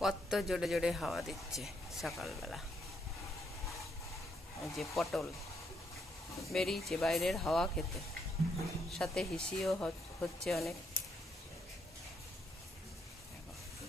কত জোরে জোরে হাওয়া দিচ্ছে সকালবেলা। যে পটল বেরিয়েছে বাইরের হাওয়া খেতে। সাথে হিসিও হচ্ছে অনেক।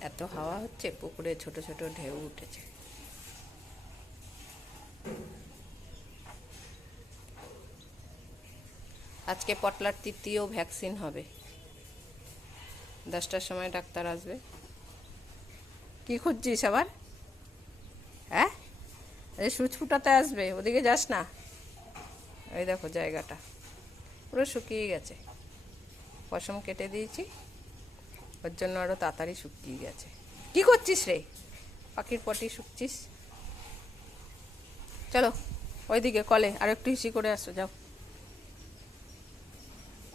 এত হাওয়া হচ্ছে, পুকুরে ছোট ছোট ঢেউ উঠেছে। আজকে পটলার তৃতীয় ভ্যাকসিন হবে। দশটার সময় ডাক্তার আসবে। কি খুঁজছিস আবার? হ্যাঁ? এই সুচ ফুটাতে আসবে, ওদিকে যাস না। ওই দেখো জায়গাটা, পুরো শুকিয়ে গেছে। পশম কেটে দিয়েছি, ওর জন্য আরও তাড়াতাড়ি শুকিয়ে গেছে। কি করছিস রে? পাখির পটি শুকছিস? চলো, ওইদিকে কলে আর একটু হিসি করে আসো, যাও।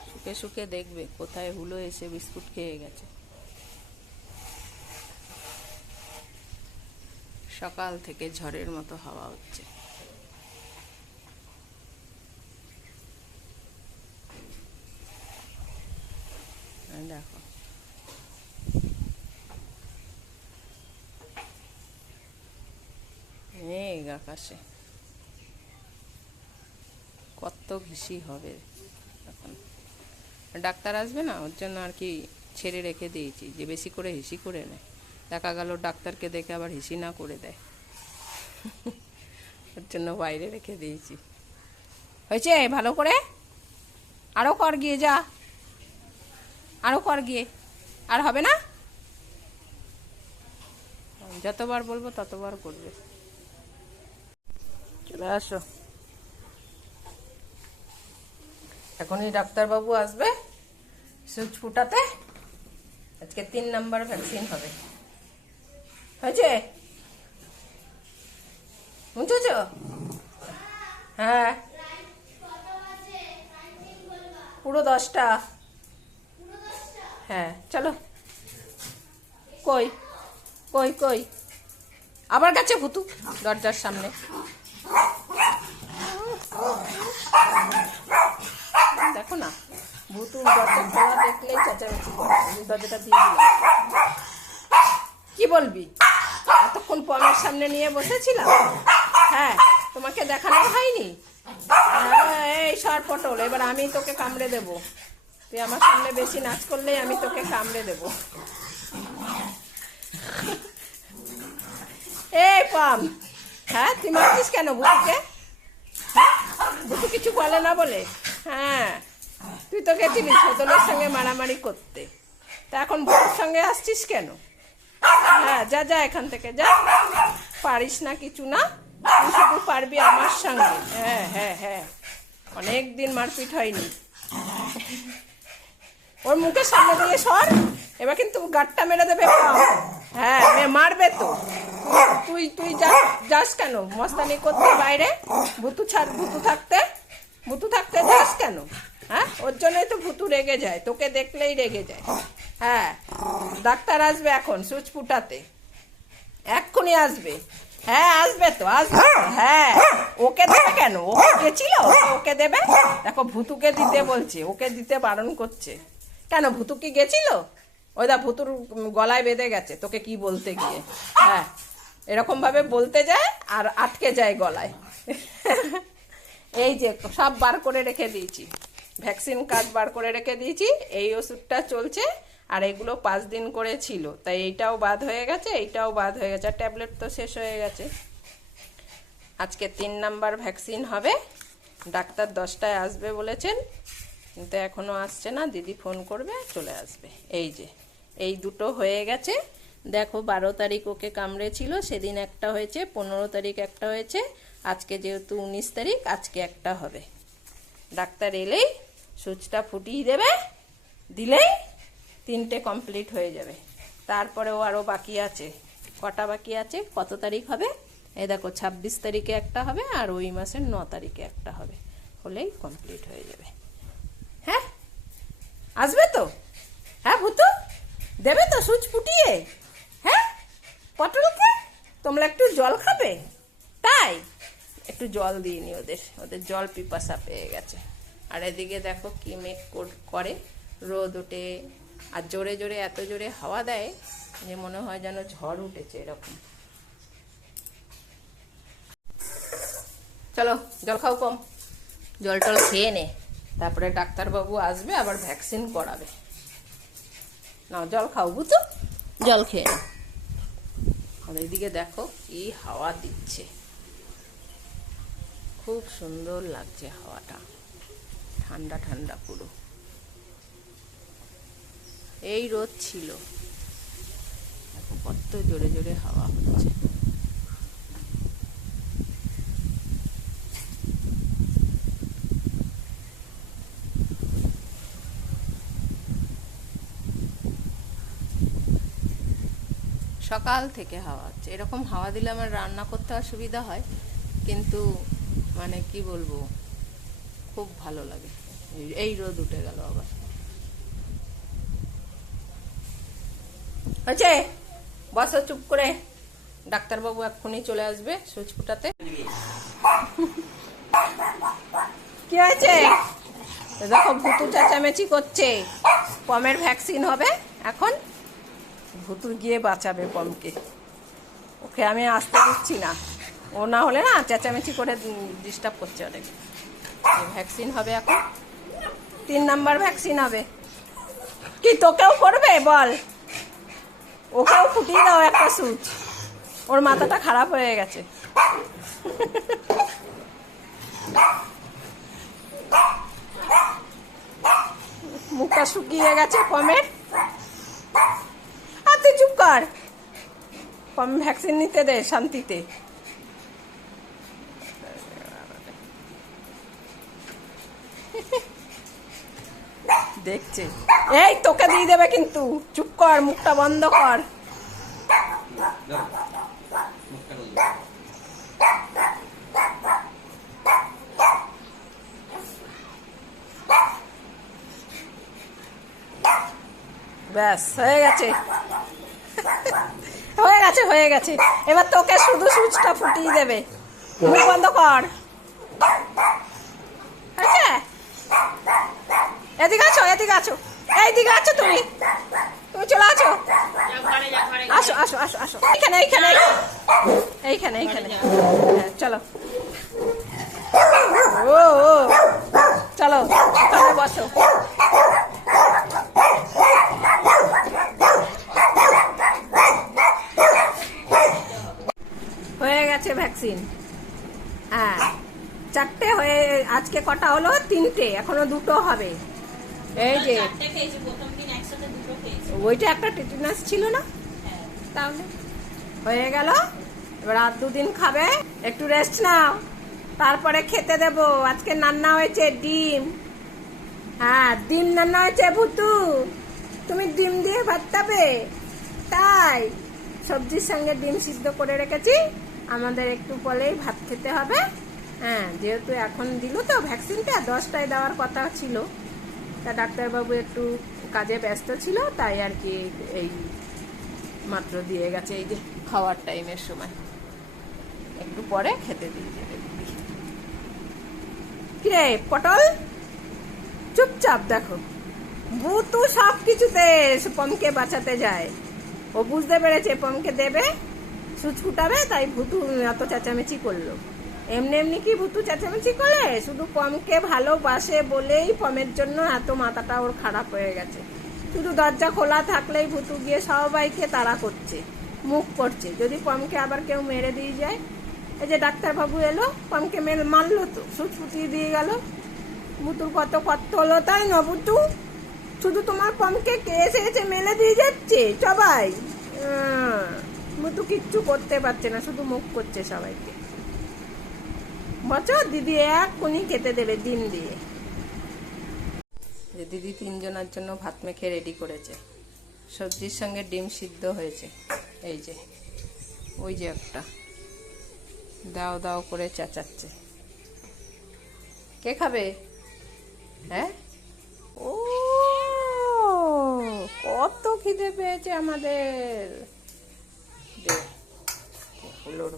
শুকে শুকে দেখবে, কোথায় হুলো এসে বিস্কুট খেয়ে গেছে। সকাল থেকে ঝড়ের মতো হাওয়া হচ্ছে। দেখো। আকাশে। কত ঘিসি হবে এখন। ডাক্তার আসবে না? ওর জন্য আর কি ছেড়ে রেখে দিয়েছি। যে বেশি করে হিসি করে নেয়। দেখা গেল ডাক্তারকে দেখে আবার হিসি না করে দেয়। ওর জন্য বাইরে রেখে দিয়েছি। হয়েছে? ভালো করে? আরও কর গিয়ে যা। আরও কর গিয়ে। আর হবে না? যতবার বলব ততবার করবে। চলে আসো। এখনই ডাক্তারবাবু আসবে। সুচ ফুটাতে আজকে তিন নাম্বার ভ্যাকসিন হবে। হয়েছে বুঝেছ হ্যাঁ পুরো দশটা হ্যাঁ চলো কই কই কই আবার গেছে ভুতু দরজার সামনে দেখো না ভুতু দরজা খোলা দেখলেই চেঁচামেচি করে দরজাটা দিয়ে দিলাম কি বলবি এতক্ষণ পমের সামনে নিয়ে বসেছিলাম? হ্যাঁ তোমাকে দেখানো হয়নি? হ্যাঁ, এই সর পটল এবার আমি তোকে কামড়ে দেব। তুই আমার সামনে বেশি নাচ করলেই আমি তোকে কামড়ে দেব। এই পাম হ্যাঁ তুই মারছিস কেন বুতুকে হ্যাঁ বুতু কিছু বলে না বলে? হ্যাঁ তুই তো গেছিলিস সদলের সঙ্গে মারামারি করতে। তা এখন বুতুর সঙ্গে আসছিস কেন? হ্যাঁ যা যা এখান থেকে, যা। পারিস না কিছু না, তুই শুধু পারবি আমার সঙ্গে। হ্যাঁ হ্যাঁ হ্যাঁ। অনেক দিন মারপিট হয়নি। ওর মুখের সামনে দিয়ে সর, এবার কিন্তু গাটটা মেরে দেবে। হ্যাঁ মারবে তো। তুই তুই যাস কেন? মস্তানি করতে বাইরে, ভুতু ছাড়, ভুতু থাকতে ভুতু থাকতে যাস কেন? হ্যাঁ ওর জন্যই তো ভুতু রেগে যায়, তোকে দেখলেই রেগে যায়। হ্যাঁ ডাক্তার আসবে এখন সুচ ফুটাতে এক্ষুনি আসবে। হ্যাঁ আসবে তো, আসবে হ্যাঁ ওকে দেবে কেন? ওকে গেছিল? ওকে দেবে? দেখো, ভুতুকে দিতে বলছে, ওকে দিতে বারণ করছে। কেন, ভুতু কি গেছিল? ওই দা ভুতুর গলায় বেঁধে গেছে, তোকে কি বলতে গিয়ে? হ্যাঁ এরকম ভাবে বলতে যায় আর আটকে যায় গলায়। এই যে, সব বার করে রেখে দিয়েছি। ভ্যাকসিন কার্ড বার করে রেখে দিয়েছি, এই ওষুধটা চলছে। আর এগুলো পাঁচ দিন করে ছিল। তাই এইটাও বাদ হয়ে গেছে, এইটাও বাদ হয়ে গেছে, আর ট্যাবলেট তো শেষ হয়ে গেছে। আজকে তিন নাম্বার ভ্যাকসিন হবে। ডাক্তার দশটায় আসবে বলেছেন, কিন্তু এখনও আসছে না, দিদি ফোন করবে, চলে আসবে। এই যে, এই দুটো হয়ে গেছে। দেখো, বারো তারিখ ওকে কামড়েছিল, সেদিন একটা হয়েছে, পনেরো তারিখ একটা হয়েছে, আজকে যেহেতু উনিশ তারিখ, আজকে একটা হবে। ডাক্তার এলেই সুচটা ফুটিয়ে দেবে, দিলেই তিনটে কমপ্লিট হয়ে যাবে। তারপরেও আরও বাকি আছে। কটা বাকি আছে? কত তারিখ হবে? এই দেখো, ছাব্বিশ তারিখে একটা হবে আর ওই মাসের ন তারিখে একটা হবে। হলেই কমপ্লিট হয়ে যাবে। হ্যাঁ? আসবে তো? হ্যাঁ ভূতু? দেবে তো সুচ ফুটিয়ে? হ্যাঁ? পটলকে? তোমরা একটু জল খাবে? তাই? একটু জল দিইনি ওদের। ওদের জল পিপাসা পেয়ে গেছে। আর এদিকে দেখো কি মেঘ করে। রোদ ওঠে আর জোরে জোরে এত জোরে হাওয়া দেয় যে মনে হয় যেন ঝড় উঠেছে এরকম। চলো জল খাও কম। জল টল খেয়ে নে। তারপরে ডাক্তারবাবু আসবে আবার ভ্যাকসিন করাবে। নাও জল খাও বুঝো জল খেয়ে নাও। আর এইদিকে দেখো কি হাওয়া দিচ্ছে। খুব সুন্দর লাগছে হাওয়াটা। ঠান্ডা ঠান্ডা পুরো। এই রোদ ছিল। কত জোরে জোরে হাওয়া হচ্ছে। সকাল থেকে হাওয়া হচ্ছে। এরকম হাওয়া দিলে আমার রান্না করতে অসুবিধা হয়, কিন্তু মানে কি বলব, খুব ভালো লাগে। এই রোদ উঠে গেল আবার। হয়েছে বসো, চুপ করে। ডাক্তারবাবু এক্ষুনি চলে আসবে সুচ ফুটাতে কি হয়েছে? দেখো ভুতু চেঁচামেচি করছে। পমের ভ্যাকসিন হবে এখন। ভুতু গিয়ে বাঁচাবে পমকে। ওকে আমি আসতে দিচ্ছি না। ও না হলে না চেঁচামেচি করে ডিস্টার্ব করছে অনেক। ভ্যাকসিন হবে এখন। তিন নাম্বার ভ্যাকসিন হবে। কি তোকেও করবে? বল। ওকেও ফুটিয়ে দাও একটা সুচ ওর মাথাটা খারাপ হয়ে গেছে। মুখটা শুকিয়ে গেছে কমের। আর তুই চুপ কর। কম ভ্যাকসিন নিতে দে শান্তিতে। দেখছে। এই, তোকে দিয়ে দেবে কিন্তু। চুপ কর, মুখটা বন্ধ কর। ব্যাস, হয়ে গেছে। হয়ে গেছে হয়ে গেছে। এবার তোকে শুধু সুচটা ফুটিয়ে দেবে। মুখ বন্ধ কর। হয়েছে? এদিকে আছো এদিকে আছো। এইদিকে আছো তুমি। তুমি চলে আছো? আসো আসো আসো আসো। এইখানে এইখানে এইখানে এইখানে। হ্যাঁ চলো। ও ও। চলো ওখানে বসো। হয়ে গেছে ভ্যাকসিন। হ্যাঁ চারটে হয়ে, আজকে কটা হলো? তিনটে, এখনও দুটো হবে। এই যে ওইটা একটা টিটিনাস ছিল না? হ্যাঁ। তাহলে হয়ে গেল। এবার আর দুদিন খাবে। একটু রেস্ট নাও। তারপরে খেতে দেব। আজকে রান্না হয়েছে ডিম। হ্যাঁ ডিম রান্না হয়েছে ভুতু তুমি ডিম দিয়ে ভাত খাবে। তাই সবজির সঙ্গে ডিম সিদ্ধ করে রেখেছি। আমাদের একটু পরেই ভাত খেতে হবে। হ্যাঁ যেহেতু এখন দিল তো ভ্যাকসিনটা দশটায় দেওয়ার কথা ছিল। তা ডাক্তারবাবু একটু কাজে ব্যস্ত ছিল, তাই আর কি এই মাত্র দিয়ে গেছে, এই যে খাওয়ার টাইমের সময়। একটু পরে খেতে দিয়ে দিদি কিরে, পটল? চুপচাপ দেখো। ভূতু সব কিছুতে পমকে বাঁচাতে যায়। ও বুঝতে পেরেছে পমকে দেবে, সুচ ফুটাবে, তাই ভুতু এত চেঁচামেচি করল। এমনি এমনি কি ভুতু চেঁচামেচি করে? শুধু পমকে ভালোবাসে বলেই পমের জন্য এত মাথাটা ওর খারাপ হয়ে গেছে। শুধু দরজা খোলা থাকলেই ভুতু গিয়ে সবাইকে তাড়া করছে, মুখ করছে। যদি পমকে আবার কেউ মেরে দিয়ে যায়? এই যে ডাক্তারবাবু এলো, পমকে মেল, মারলো তো, সুচ ফুটিয়ে দিয়ে গেল। ভুতুর কত কত হলো তাই না ভুতু? শুধু তোমার পমকে কে এসে এসে মেলে দিয়ে যাচ্ছে? সবাই। ভুতু কিচ্ছু করতে পারছে না, শুধু মুখ করছে সবাইকে। বছর দিদি এক কোনি খেতে দেবে, ডিম দিয়ে। যে দিদি তিনজনের জন্য ভাত মেখে রেডি করেছে। সবজির সঙ্গে ডিম সিদ্ধ হয়েছে। এই যে, ওই যে একটা। দাও দাও করে চেঁচাচ্ছে। কে খাবে? হ্যাঁ? ও, কত খিদে পেয়েছে আমাদের।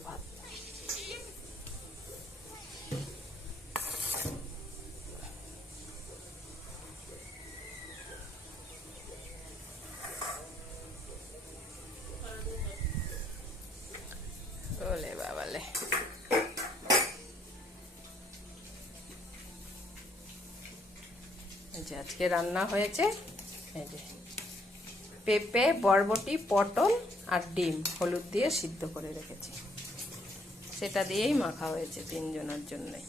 ভাত। যে আজকে রান্না হয়েছে এই যে পেঁপে, বরবটি, পটল আর ডিম হলুদ দিয়ে সিদ্ধ করে রেখেছি। সেটা দিয়েই মাখা হয়েছে তিনজনের জন্যই।